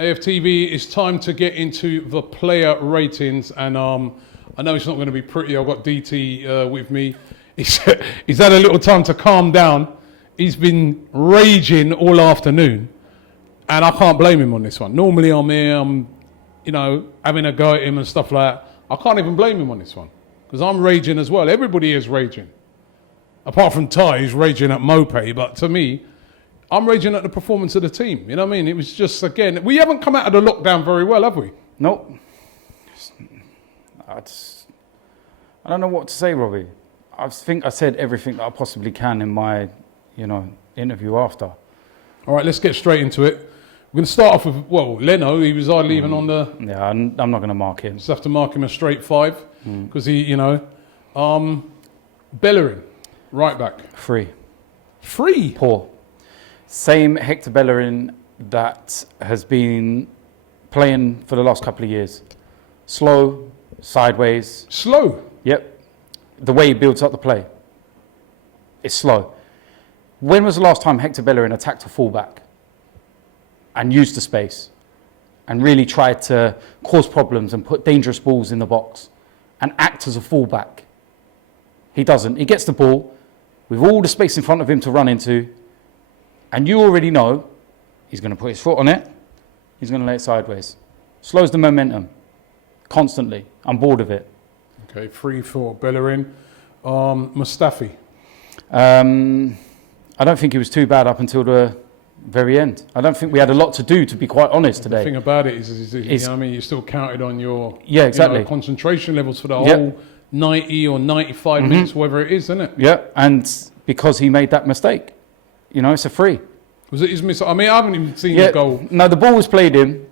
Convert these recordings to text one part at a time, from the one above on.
AFTV, it's time to get into the player ratings, and I know it's not going to be pretty. I've got DT with me. He's had a little time to calm down. He's been raging all afternoon, and I can't blame him on this one. Normally I'm here, having a go at him and stuff like that. I can't even blame him on this one, because I'm raging as well. Everybody is raging. Apart from Ty, who's raging at Mope, but to me, I'm raging at the performance of the team. You know what I mean? It was just, again, we haven't come out of the lockdown very well, have we? Nope. I don't know what to say, Robbie. I think I said everything that I possibly can in my, interview after. All right, let's get straight into it. We're going to start off with, Leno. He was hardly even on the... Yeah, I'm not going to mark him. Just have to mark him a straight 5, because Bellerin, right back. 3. 3? Poor. Same Hector Bellerin that has been playing for the last couple of years. Slow, sideways. Slow? Yep. The way he builds up the play. It's slow. When was the last time Hector Bellerin attacked a fullback and used the space and really tried to cause problems and put dangerous balls in the box and act as a fullback? He doesn't. He gets the ball with all the space in front of him to run into, and you already know he's going to put his foot on it, he's going to lay it sideways. Slows the momentum constantly. I'm bored of it. Okay, 3 for Bellerin. Mustafi. I don't think he was too bad up until the very end. I don't think we had a lot to do, to be quite honest, today. The thing about it is you still counted on your concentration levels for the whole 90 or 95 minutes, whatever it is, isn't it? Yeah, and because he made that mistake. It's a free. Was it his miss? I mean, I haven't even seen the goal. No, the ball was played in.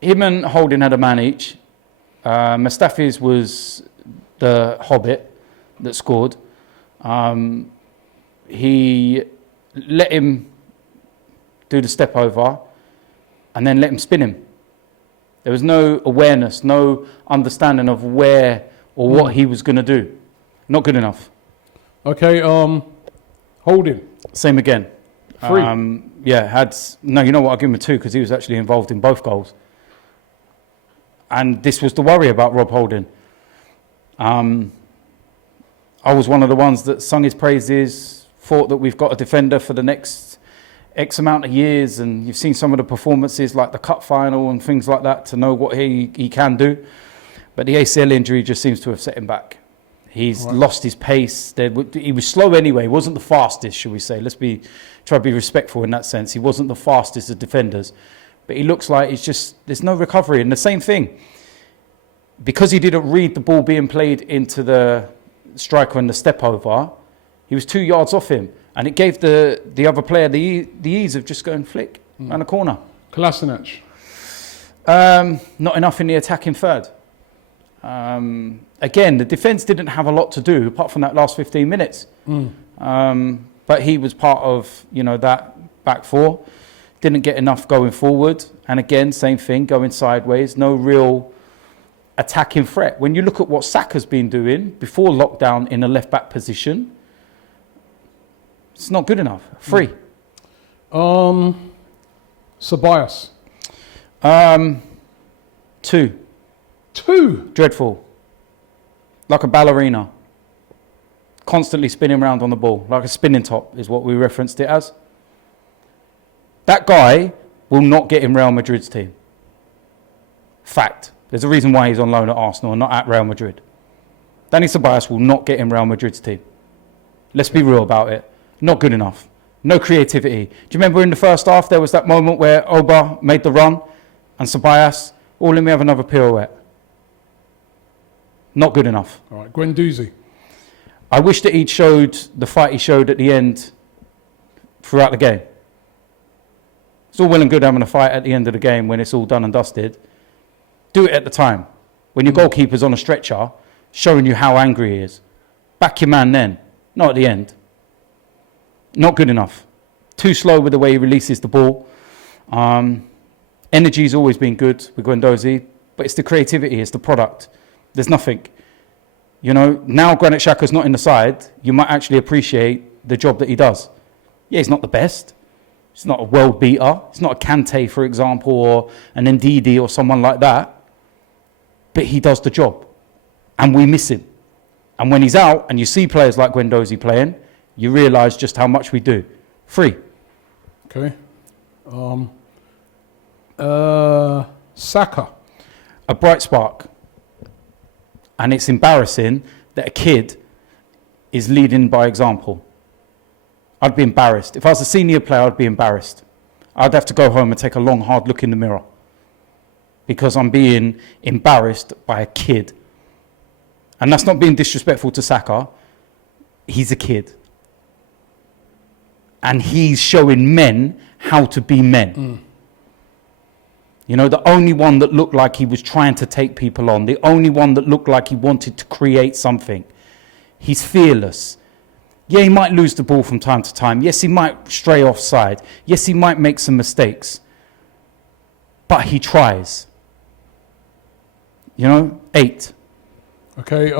Him and Holding had a man each. Mustafi's was the Hobbit that scored. He let him do the step over and then let him spin him. There was no awareness, no understanding of where or what he was going to do. Not good enough. Okay, Holding. Same again. 3. You know what, I'll give him a 2 because he was actually involved in both goals. And this was the worry about Rob Holding. I was one of the ones that sung his praises, thought that we've got a defender for the next X amount of years, and you've seen some of the performances like the cup final and things like that to know what he can do. But the ACL injury just seems to have set him back. He's lost his pace. He was slow anyway. He wasn't the fastest, should we say. Try to be respectful in that sense. He wasn't the fastest of defenders. But he looks like there's no recovery. And the same thing, because he didn't read the ball being played into the striker and the step over, he was 2 yards off him. And it gave the other player the ease of just going flick around the corner. Kolasinac. Not enough in the attacking third. Again, the defence didn't have a lot to do apart from that last 15 minutes. But he was part of, that back four. Didn't get enough going forward. And again, same thing, going sideways. No real attacking threat. When you look at what Saka's been doing before lockdown in a left-back position, it's not good enough. 3. Ceballos. 2. 2? Dreadful. Like a ballerina. Constantly spinning around on the ball. Like a spinning top is what we referenced it as. That guy will not get in Real Madrid's team. Fact. There's a reason why he's on loan at Arsenal and not at Real Madrid. Dani Ceballos will not get in Real Madrid's team. Let's be real about it. Not good enough. No creativity. Do you remember in the first half there was that moment where Oba made the run and Ceballos, let me have another pirouette. Not good enough. All right, GUENDOUZ. I wish that he'd showed the fight he showed at the end throughout the game. It's all well and good having a fight at the end of the game when it's all done and dusted. Do it at the time. When your goalkeeper's on a stretcher, showing you how angry he is. Back your man then, not at the end. Not good enough. Too slow with the way he releases the ball. Energy's always been good with GUENDOUZ, but it's the creativity, it's the product. There's nothing. Now Granit Xhaka's not in the side, you might actually appreciate the job that he does. Yeah, he's not the best. He's not a world beater. He's not a Kante, for example, or an Ndidi or someone like that. But he does the job. And we miss him. And when he's out and you see players like GUENDOUZ playing, you realise just how much we do. 3. Okay. SAKA. A bright spark. And it's embarrassing that a kid is leading by example. I'd be embarrassed. If I was a senior player, I'd be embarrassed. I'd have to go home and take a long, hard look in the mirror because I'm being embarrassed by a kid. And that's not being disrespectful to SAKA. He's a kid. And he's showing men how to be men. You know, the only one that looked like he was trying to take people on, the only one that looked like he wanted to create something. He's fearless. Yeah, he might lose the ball from time to time. Yes, he might stray offside. Yes, he might make some mistakes. But he tries. You know, 8. Okay,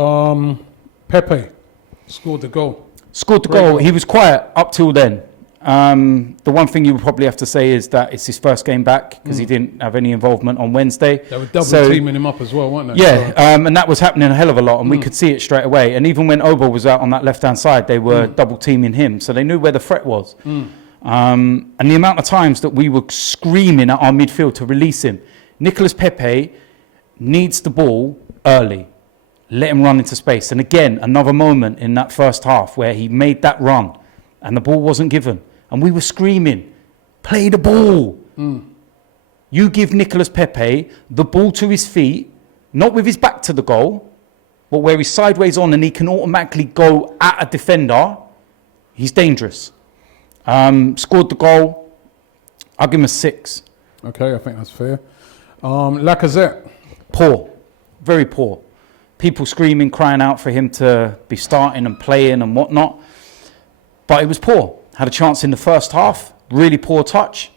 Pepe scored the goal. Scored the goal. He was quiet up till then. The one thing you would probably have to say is that it's his first game back because he didn't have any involvement on Wednesday. They were double teaming him up as well, weren't they? Yeah, and that was happening a hell of a lot, and we could see it straight away. And even when Obo was out on that left-hand side, they were double teaming him, so they knew where the threat was. And the amount of times that we were screaming at our midfield to release him. Nicolas Pepe needs the ball early. Let him run into space. And again, another moment in that first half where he made that run and the ball wasn't given. And we were screaming, play the ball. You give Nicolas Pepe the ball to his feet, not with his back to the goal, but where he's sideways on and he can automatically go at a defender. He's dangerous. Scored the goal. I'll give him a 6. Okay, I think that's fair. LACAZETTE. Poor. Very poor. People screaming, crying out for him to be starting and playing and whatnot. But it was poor. Had a chance in the first half. Really poor touch.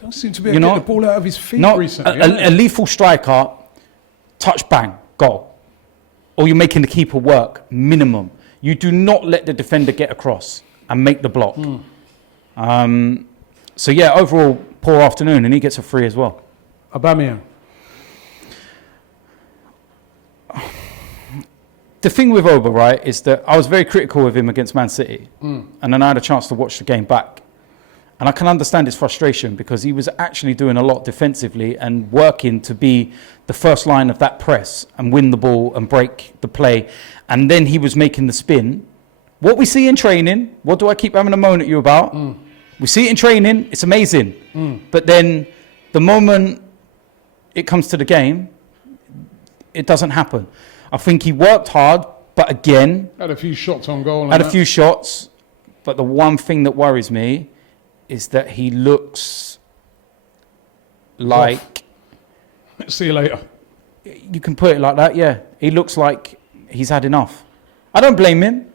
Don't seem to be able to get the ball out of his feet recently. A lethal striker, touch, bang, goal. Or you're making the keeper work, minimum. You do not let the defender get across and make the block. So yeah, overall, poor afternoon, and he gets a 3 as well. Aubameyang. The thing with Oba, right, is that I was very critical of him against Man City. And then I had a chance to watch the game back. And I can understand his frustration because he was actually doing a lot defensively and working to be the first line of that press and win the ball and break the play. And then he was making the spin. What we see in training, what do I keep having a moan at you about? We see it in training, it's amazing. But then the moment it comes to the game, it doesn't happen. I think he worked hard, but again... Had a few shots on goal. Had a few shots, but the one thing that worries me is that he looks like... See you later. You can put it like that, yeah. He looks like he's had enough. I don't blame him.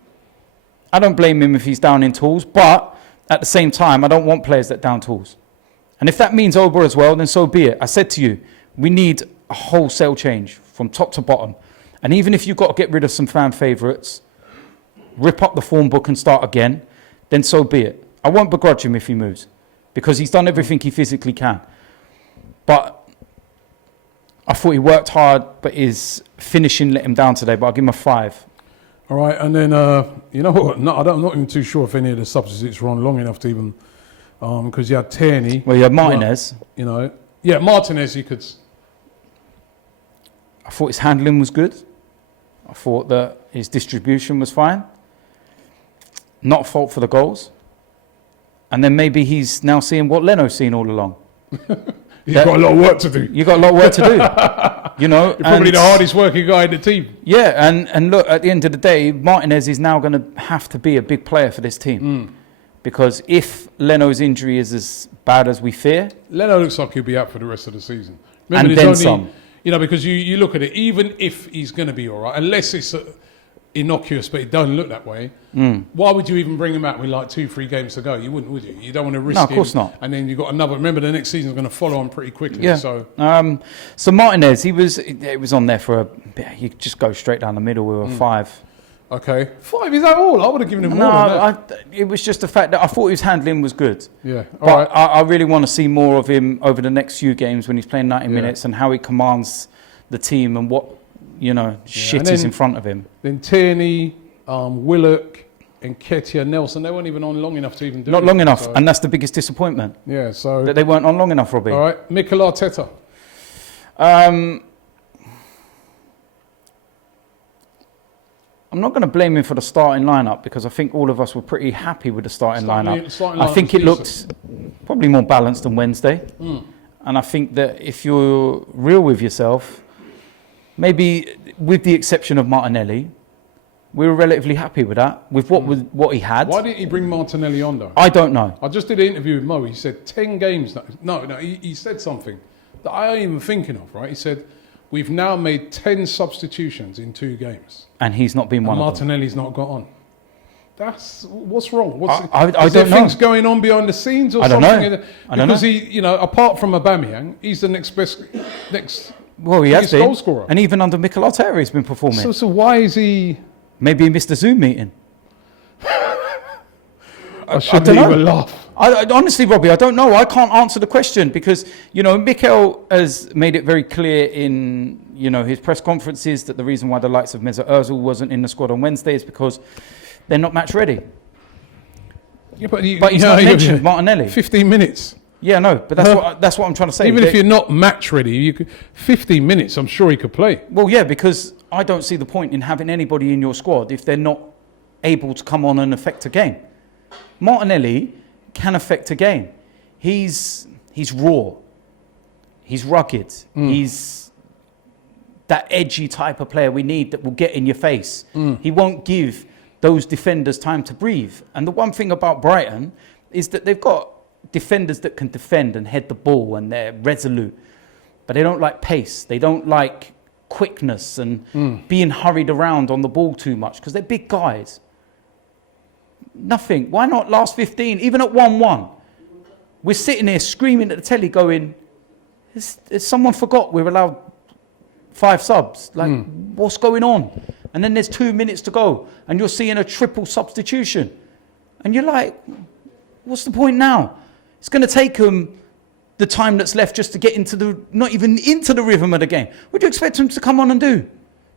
I don't blame him if he's down in tools, but at the same time, I don't want players that down tools. And if that means Oba as well, then so be it. I said to you, we need a wholesale change from top to bottom. And even if you've got to get rid of some fan favourites, rip up the form book and start again, then so be it. I won't begrudge him if he moves, because he's done everything he physically can. But I thought he worked hard, but his finishing let him down today, but I'll give him a 5. All right, and then, you know what, I'm not even too sure if any of the substitutes were on long enough to even, because you had Tierney. Well, you had Martinez. Well, you know, yeah, Martinez, you could... I thought his handling was good. I thought that his distribution was fine. Not a fault for the goals. And then maybe he's now seeing what Leno's seen all along. You've got a lot of work to do. You've got a lot of work to do. You know, you're probably the hardest working guy in the team. Yeah, and look, at the end of the day, Martinez is now going to have to be a big player for this team. Because if Leno's injury is as bad as we fear... Leno looks like he'll be out for the rest of the season. Remember, and then some. You know, because you look at it, even if he's going to be all right, unless it's innocuous, but it doesn't look that way, why would you even bring him out with like 2-3 games to go? You wouldn't, would you? You don't want to risk him. No, of course not. And then you've got another... Remember, the next season's going to follow on pretty quickly. Yeah. So Martinez, it was on there for a... You just go straight down the middle with a 5. Okay. 5, is that all? I would have given him No, more than that. it was just the fact that I thought his handling was good. Yeah, all But right. I really want to see more of him over the next few games when he's playing 90 minutes and how he commands the team and what, shit and is then- in front of him. Then Tierney, Willock, and Ketia Nelson, they weren't even on long enough to even do Not it. long enough, So, and that's the biggest disappointment, yeah, so... that they weren't on long enough, Robbie. All right, Mikel Arteta. I'm not going to blame him for the starting lineup because I think all of us were pretty happy with the starting lineup. starting I lineup think was it looked probably more balanced than Wednesday. And I think that if you're real with yourself, maybe with the exception of Martinelli, we were relatively happy with that, with what he had. Why didn't he bring Martinelli on, though? I don't know. I just did an interview with Mo. He said 10 games. He said something that I ain't even thinking of, right? He said, we've now made 10 substitutions in 2 games. And he's not been one of them. Martinelli's not got on. What's wrong? I is don't there know. things going on behind the scenes or I don't something? know. I don't know. Because he, apart from Aubameyang, he's the next Well, he has biggest been. goal scorer. And even under Mikel Arteta, he's been performing. So why is he... Maybe he missed a Zoom meeting. I shouldn't don't know. even laugh. I honestly, Robbie, I don't know. I can't answer the question because, Mikel has made it very clear in, his press conferences that the reason why the likes of Mesut Ozil wasn't in the squad on Wednesday is because they're not match ready. Yeah, But he's not mentioned Martinelli. 15 minutes. Yeah, no, but that's what I'm trying to say. Even if you're not match ready, 15 minutes, I'm sure he could play. Well, yeah, because I don't see the point in having anybody in your squad if they're not able to come on and affect a game. Martinelli can affect a game. He's raw. He's rugged. He's that edgy type of player we need that will get in your face. He won't give those defenders time to breathe. And the one thing about Brighton is that they've got defenders that can defend and head the ball and they're resolute, but they don't like pace. They don't like quickness and being hurried around on the ball too much because they're big guys. Nothing. Why not last 15? Even at 1-1, we're sitting here screaming at the telly going, has someone forgot we're allowed 5 subs? Like, what's going on? And then there's 2 minutes to go and you're seeing a triple substitution. And you're like, what's the point now? It's going to take them the time that's left just to get not even into the rhythm of the game. What do you expect them to come on and do?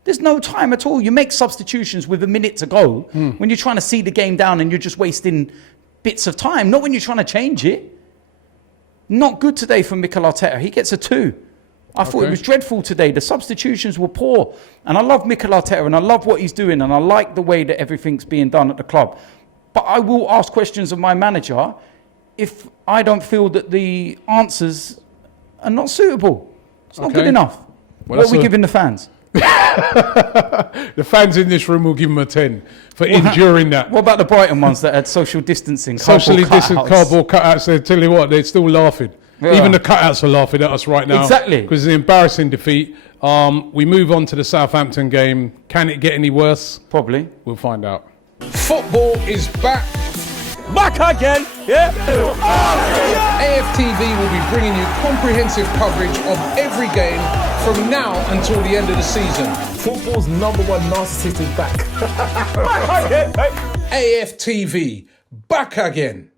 There's no time at all. You make substitutions with a minute to go when you're trying to see the game down and you're just wasting bits of time, not when you're trying to change it. Not good today from Mikel Arteta. He gets a 2. I thought it was dreadful today. The substitutions were poor. And I love Mikel Arteta and I love what he's doing and I like the way that everything's being done at the club. But I will ask questions of my manager if I don't feel that the answers are not suitable. It's not good enough. Well, what are we giving the fans? The fans in this room will give him a 10 for enduring that. What about the Brighton ones that had social distancing, Socially distant cutouts? cardboard cutouts, they tell you what, they're still laughing. Yeah. Even the cutouts are laughing at us right now. Exactly. Because it's an embarrassing defeat. We move on to the Southampton game. Can it get any worse? Probably. We'll find out. Football is back. Back again, yeah? AFTV will be bringing you comprehensive coverage of every game from now until the end of the season. Football's #1 narcissist is back. Back again, mate. AFTV, back again.